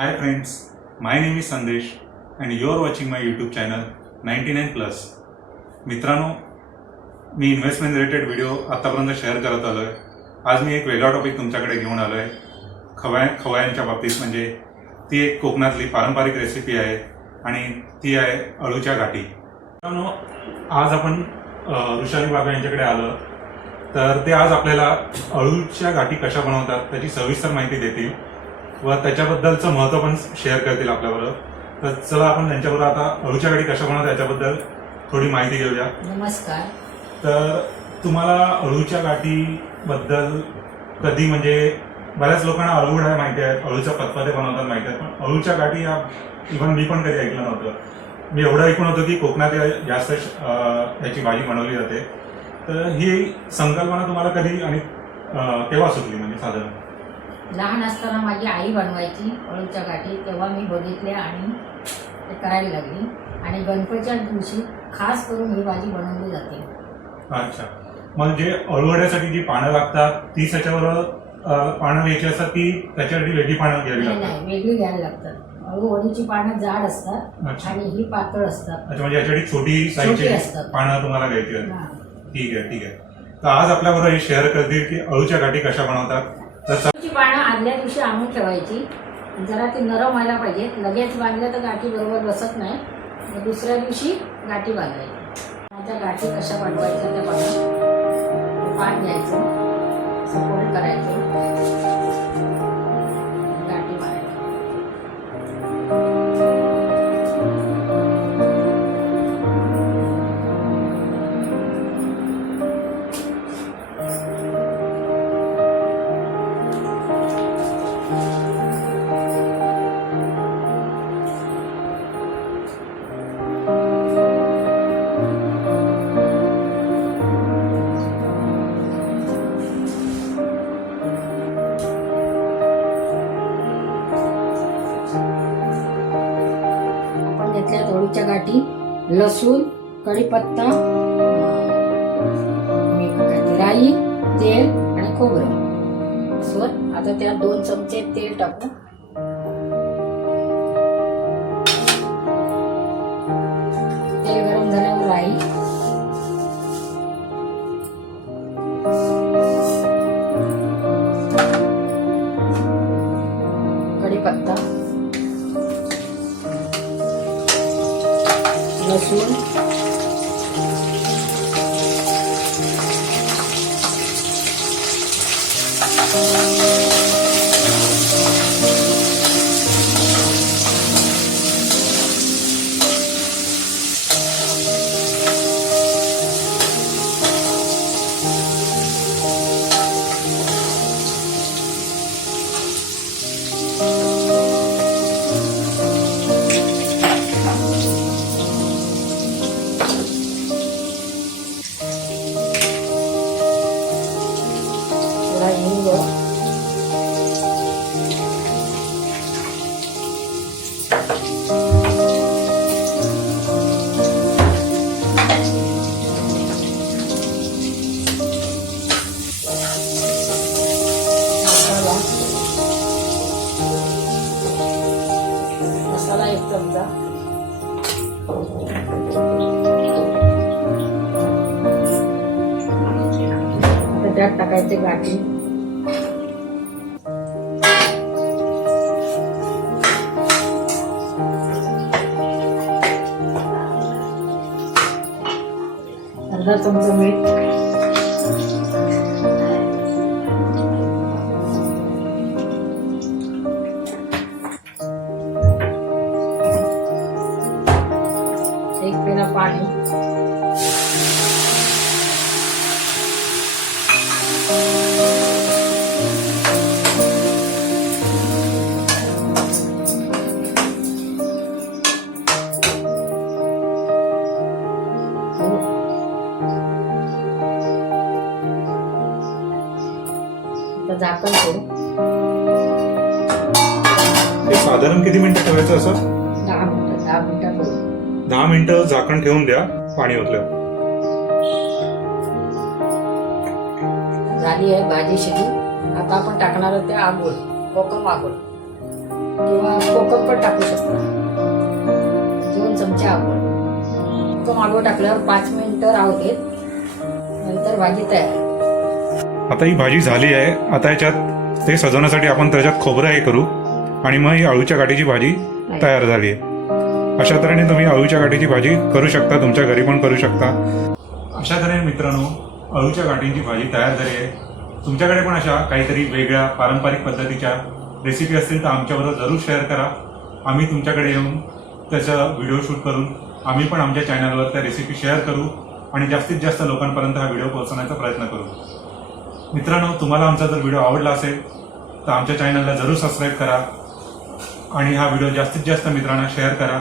Hi friends, my name is Sandesh and you are watching my YouTube channel 99 plus मित्रांनो मी investment related video आतापर्यंत share करत आलो आहे आज मी एक वेगळा टॉपिक तुमच्याकडे घेऊन आलो आहे खवया खवयांच्या बाबतीत म्हणजे ती एक कोकणातली पारंपरिक रेसिपी आहे आणि ती आहे अळूच्या गाठी. मित्रांनो आज आपण ऋषाली बाबा यांच्याकडे आलो. तर ते आज आपल्याला अळूच्या गाठी कशा बनवतात त्याची सविस्तर माहिती देतील. व त्याच्याबद्दलचं महत्त्व पण शेअर करतील आपल्याबरोबर. तर चला आपण त्यांच्याबरोबर आता अळूच्या गाठी कशा बनवतात याच्याबद्दल थोडी माहिती घेऊया. नमस्कार. तर तुम्हाला अळूच्या गाठीबद्दल कधी म्हणजे बऱ्याच लोकांना अळूड आहे माहिती आहे अळूच्या पतपते बनवतात माहिती आहे पण अळूच्या गाठी या इव्हन मी पण कधी ऐकलं नव्हतं. मी एवढं ऐकून होतं की कोकणात जास्त याची भाजी बनवली जाते. तर ही संकल्पना तुम्हाला कधी आणि केव्हा सुचली म्हणजे साधारण? लहान असताना माझी आई बनवायची अळूच्या गाठी तेव्हा मी बघितले आणि ते करायला लागली. आणि गणपतीच्या दिवशी खास करून ही भाजी बनवली जाते. अच्छा. मग जे अळूवड्यासाठी जी पानं लागतात तीच त्याच्यावर पानं घ्यायची असतात की त्याच्यासाठी वेगळी पानं घ्यावी लागतात? वेगळी घ्यायला लागतात. अळू वडीची पानं जाड असतात आणि ही पातळ असतात. अच्छा म्हणजे याच्यासाठी छोटी साईजची. पानं तुम्हाला घ्यायची. ठीक आहे ठीक आहे. तर आज आपल्याबरोबर हे शेअर करतील की अळूच्या गाठी कशा बनवतात. तर बांधल्या दिवशी आणून ठेवायची. जरा ती नरम व्हायला पाहिजे. लगेच बांधलं तर गाठी बरोबर बसत नाही. दुसऱ्या दिवशी गाठी बांधायची माझ्या गाठी कशा बांधवायच्या त्या बघा. पान घ्यायचं. सपोर्ट करायचं. घेतल्या गाठी लसूण कढीपत्ता राई तेल आणि खोबरं. सोबत आता त्यात दोन चमचे तेल टाकू. लसूण थोडा त्यात टाकायचे गाठी. अर्धा चमचा मीठ. एक पेला पाणी. झाकण करू ते साधारण किती मिनिटं ठेवायचं असं? दहा मिनिटं दहा मिनिटं दहा मिनिटं झाकण ठेवून द्या पाणी ओतलं. झाली आहे भाजी शिजून आता आपण टाकणार आहोत ते आगोळ कोकम आगोळ किंवा कोकम पण टाकू शकता. दोन चमचे आवड कोकम आडवं टाकल्यावर पाच मिनिटं राहू देत. नंतर भाजी तयार. आता ही भाजी झाली आहे. आता याच्यात ते सजवण्यासाठी आपण त्याच्यात खोबरं हे करू आणि मग ही अळूच्या गाठीची भाजी तयार झाली आहे. अशा तऱ्हेने तुम्ही अळूच्या गाठीची भाजी करू शकता तुमच्या घरी पण करू शकता. अशा तऱ्हेने मित्रांनो अळूच्या गाठींची भाजी तयार झाली आहे. तुमच्याकडे पण अशा काहीतरी वेगळ्या पारंपरिक पद्धतीच्या रेसिपी असतील तर आमच्याबरोबर जरूर शेअर करा. आम्ही तुमच्याकडे येऊन त्याचा व्हिडिओ शूट करून आम्ही पण आमच्या चॅनलवर त्या रेसिपी शेअर करू आणि जास्तीत जास्त लोकांपर्यंत हा व्हिडिओ पोहोचवण्याचा प्रयत्न करू. मित्रांनो तुम्हाला आमचा जर व्हिडिओ आवडला असेल तर आमच्या चॅनलला जरूर सबस्क्राईब करा आणि हा व्हिडिओ जास्तीत जास्त मित्रांना शेअर करा.